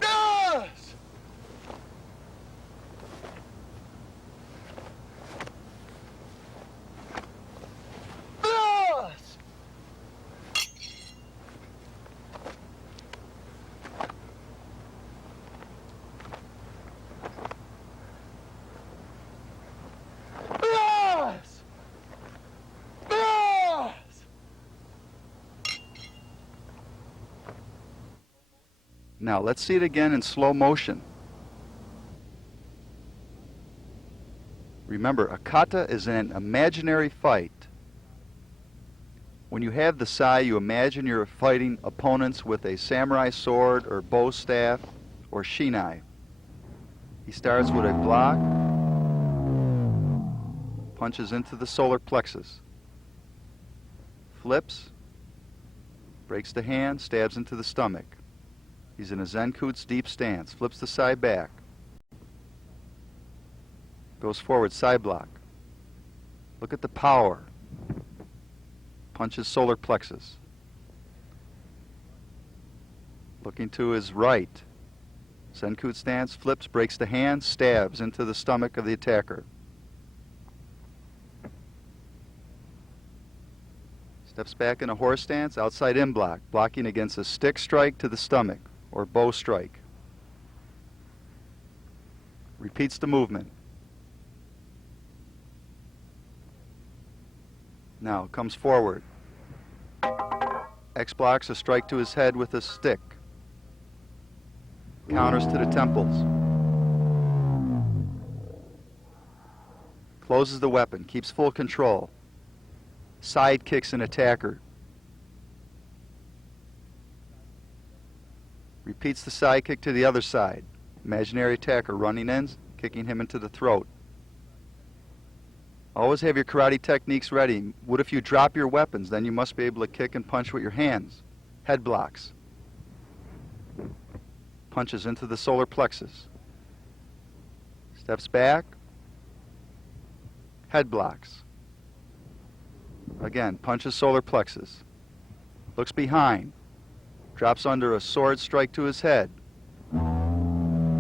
Yes! Yes! Yes! Yes! Now let's see it again in slow motion. Remember, a kata is an imaginary fight. When you have the sai, you imagine you're fighting opponents with a samurai sword or bow staff or shinai. He starts with a block, punches into the solar plexus, flips, breaks the hand, stabs into the stomach. He's in a zenkutsu deep stance, flips the sai back, goes forward, side block. Look at the power. Punches solar plexus. Looking to his right. Zenkutsu stance, flips, breaks the hand, stabs into the stomach of the attacker. Steps back in a horse stance, outside in block, blocking against a stick strike to the stomach or bow strike. Repeats the movement. Now comes forward. X blocks a strike to his head with a stick. Counters to the temples. Closes the weapon, keeps full control. Side kicks an attacker. Repeats the side kick to the other side. Imaginary attacker running in, kicking him into the throat. Always have your karate techniques ready. What if you drop your weapons? Then you must be able to kick and punch with your hands. Head blocks. Punches into the solar plexus. Steps back. Head blocks. Again, punches solar plexus. Looks behind. Drops under a sword strike to his head.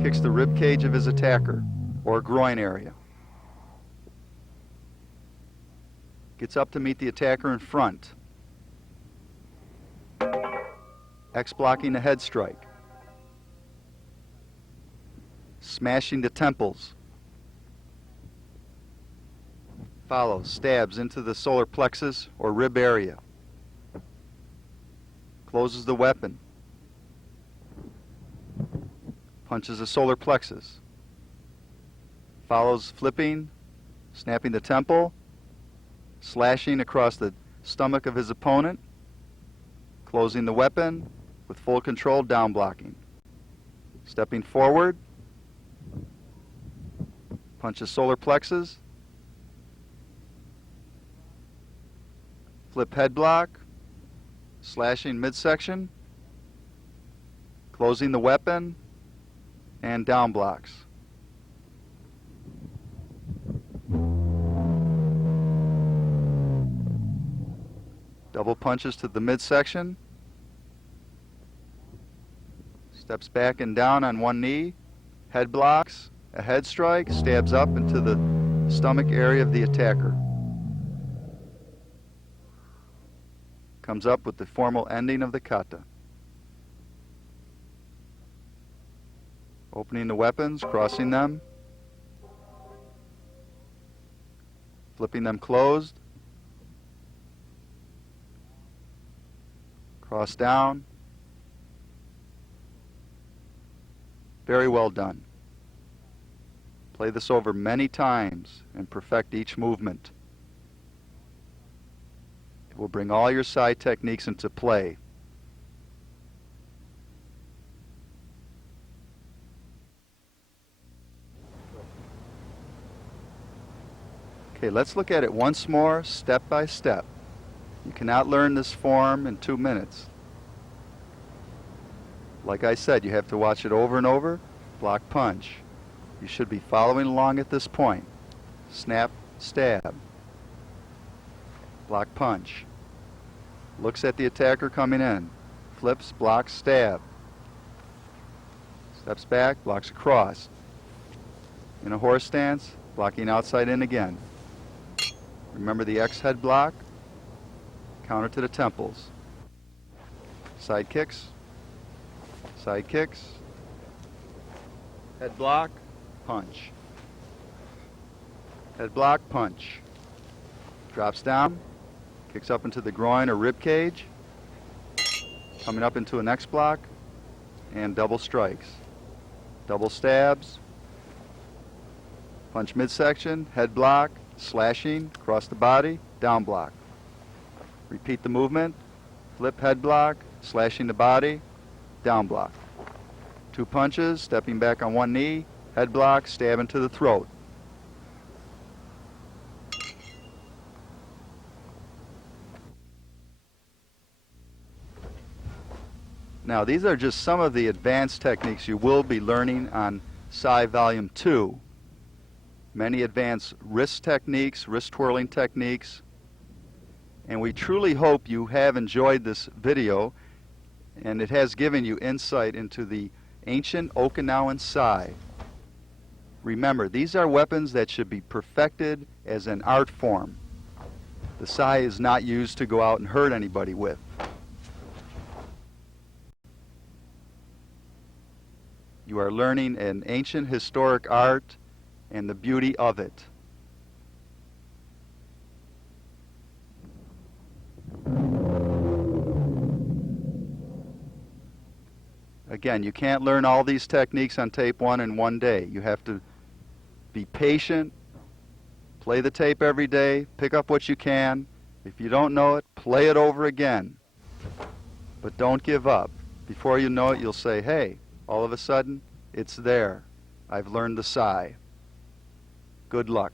Kicks the rib cage of his attacker or groin area. Gets up to meet the attacker in front. X blocking the head strike. Smashing the temples. Follows, stabs into the solar plexus or rib area. Closes the weapon. Punches the solar plexus. Follows flipping, snapping the temple, slashing across the stomach of his opponent, closing the weapon with full control, down blocking. Stepping forward, punches solar plexus, flip head block, slashing midsection, closing the weapon, and down blocks. Double punches to the midsection. Steps back and down on one knee. Head blocks. A head strike. Stabs up into the stomach area of the attacker. Comes up with the formal ending of the kata. Opening the weapons, crossing them. Flipping them closed. Cross down. Very well done. Play this over many times and perfect each movement. It will bring all your side techniques into play. Okay, let's look at it once more, step by step. You cannot learn this form in 2 minutes. Like I said, you have to watch it over and over. Block, punch. You should be following along at this point. Snap, stab. Block, punch. Looks at the attacker coming in. Flips, blocks, stab. Steps back, blocks across. In a horse stance, blocking outside in again. Remember the X head block. Counter to the temples. Side kicks. Side kicks. Head block, punch. Head block, punch. Drops down, kicks up into the groin or rib cage, coming up into a next block, and double strikes. Double stabs, punch midsection, head block, slashing, across the body, down block. Repeat the movement, flip head block, slashing the body, down block. 2 punches, stepping back on one knee, head block, stab into the throat. Now, these are just some of the advanced techniques you will be learning on Sai Volume 2. Many advanced wrist techniques, wrist twirling techniques, and we truly hope you have enjoyed this video and it has given you insight into the ancient Okinawan sai. Remember, these are weapons that should be perfected as an art form. The sai is not used to go out and hurt anybody with. You are learning an ancient historic art and the beauty of it. Again, you can't learn all these techniques on tape 1 in one day. You have to be patient, play the tape every day, pick up what you can. If you don't know it, play it over again. But don't give up. Before you know it, you'll say, hey, all of a sudden, it's there. I've learned the sai. Good luck.